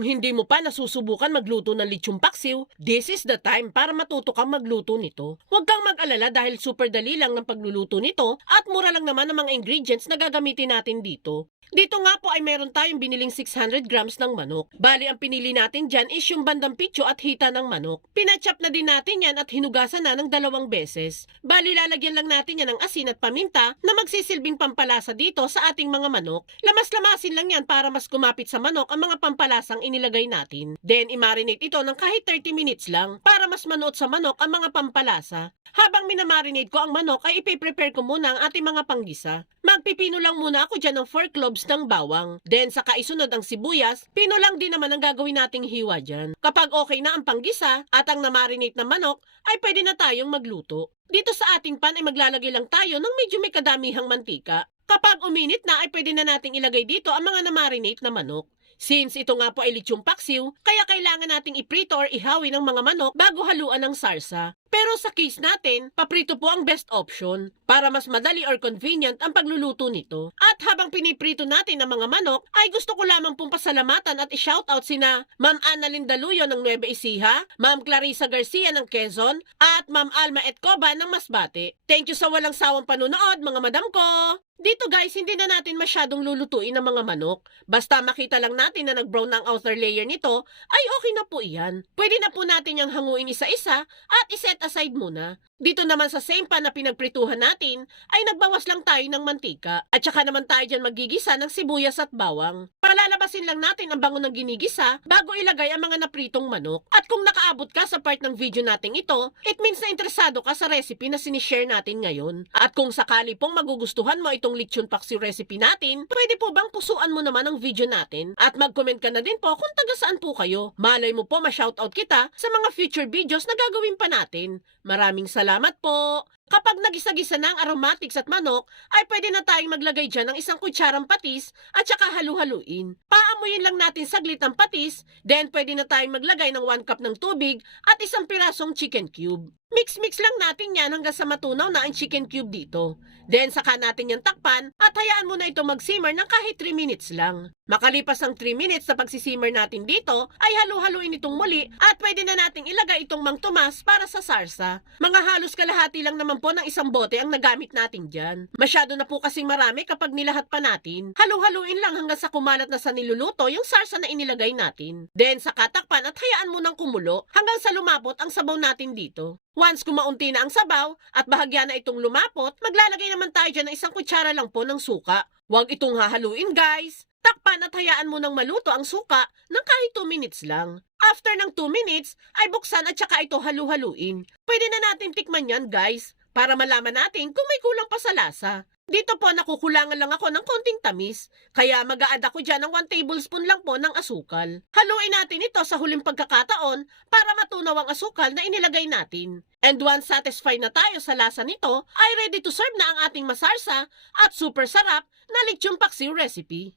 Kung hindi mo pa nasusubukan magluto ng lechong paksiw, this is the time para matuto kang magluto nito. Huwag kang mag-alala dahil super dali lang ng pagluluto nito at mura lang naman ang mga ingredients na gagamitin natin dito. Dito nga po ay meron tayong biniling 600 grams ng manok. Bali ang pinili natin dyan is yung bandang pitso at hita ng manok. Pinachop na din natin yan at hinugasan na ng 2 beses. Bali lalagyan lang natin yan ng asin at paminta na magsisilbing pampalasa dito sa ating mga manok. Lamas-lamasin lang yan para mas kumapit sa manok ang mga pampalasang inilagay natin. Then i-marinate ito ng kahit 30 minutes lang para mas manuot sa manok ang mga pampalasa. Habang minamarinate ko ang manok ay ipiprepare ko muna ang ating mga panggisa. Magpipino lang muna ako dyan ng 4 cloves ng bawang. Then saka isunod ang sibuyas, pino lang din naman ang gagawin nating hiwa dyan. Kapag okay na ang panggisa at ang namarinate na manok, ay pwede na tayong magluto. Dito sa ating pan ay maglalagay lang tayo ng medyo may kadamihang mantika. Kapag uminit na ay pwede na nating ilagay dito ang mga namarinate na manok. Since ito nga po ay lechong paksiw, kaya kailangan nating iprito or ihawi ng mga manok bago haluan ng sarsa. Pero sa case natin, paprito po ang best option para mas madali or convenient ang pagluluto nito. At habang piniprito natin ang mga manok, ay gusto ko lamang pong pasalamatan at i-shoutout sina Ma'am Annalyn Daluyo ng Nueva Ecija, Ma'am Clarissa Garcia ng Quezon, at Ma'am Alma Etcoba ng Masbate. Thank you sa walang sawang panunood mga madam ko! Dito guys, hindi na natin masyadong lulutuin ang mga manok. Basta makita lang natin na nag-brown na ang outer layer nito, ay okay na po iyan. Pwede na po natin yung hanguin isa-isa at iset aside muna. Dito naman sa same pan na pinagprituhan natin, ay nagbawas lang tayo ng mantika. At saka naman tayo dyan magigisa ng sibuyas at bawang. Palalabasin lang natin ang bango ng ginigisa bago ilagay ang mga napritong manok. At kung nakaabot ka sa part ng video natin ito, it means na interesado ka sa recipe na sinishare natin ngayon. At kung sakali pong magugustuhan mo itong lechon paksiw recipe natin, pwede po bang pusuan mo naman ang video natin? At mag-comment ka na din po kung taga saan po kayo. Malay mo po ma-shoutout kita sa mga future videos na gagawin pa natin. Maraming salamat po! Kapag nagisa-gisa na ang aromatics at manok, ay pwede na tayong maglagay dyan ng 1 kutsarang patis at saka halu-haluin. Paamuyin lang natin saglit ang patis, then pwede na tayong maglagay ng 1 cup ng tubig at 1 pirasong chicken cube. Mix-mix lang natin yan hanggang sa matunaw na ang chicken cube dito. Then saka natin yan takpan at hayaan mo na ito mag-simmer ng kahit 3 minutes lang. Makalipas ang 3 minutes sa pagsisimmer natin dito, ay halu-haluin itong muli at pwede na nating ilagay itong Mang Tomas para sa sarsa. Mga halos kalahati lang naman po ng 1 bote ang nagamit natin dyan. Masyado na po kasing marami kapag nilahat pa natin. Halu-haluin lang hanggang sa kumalat na sa niluluto yung sarsa na inilagay natin. Then saka takpan at hayaan mo nang kumulo hanggang sa lumapot ang sabaw natin dito. Once kumaunti na ang sabaw at bahagya na itong lumapot, maglalagay naman tayo dyan ng 1 kutsara lang po ng suka. Huwag itong hahaluin guys. Takpan at hayaan mo nang maluto ang suka ng kahit 2 minutes lang. After ng 2 minutes, ay buksan at saka ito halu-haluin. Pwede na natin tikman yan guys, para malaman natin kung may kulang pa sa lasa. Dito po nakukulangan lang ako ng konting tamis, kaya mag-a-add ako dyan ng 1 tablespoon lang po ng asukal. Haluin natin ito sa huling pagkakataon para matunaw ang asukal na inilagay natin. And once satisfied na tayo sa lasa nito, ay ready to serve na ang ating masarsa at super sarap na lechon paksiw recipe.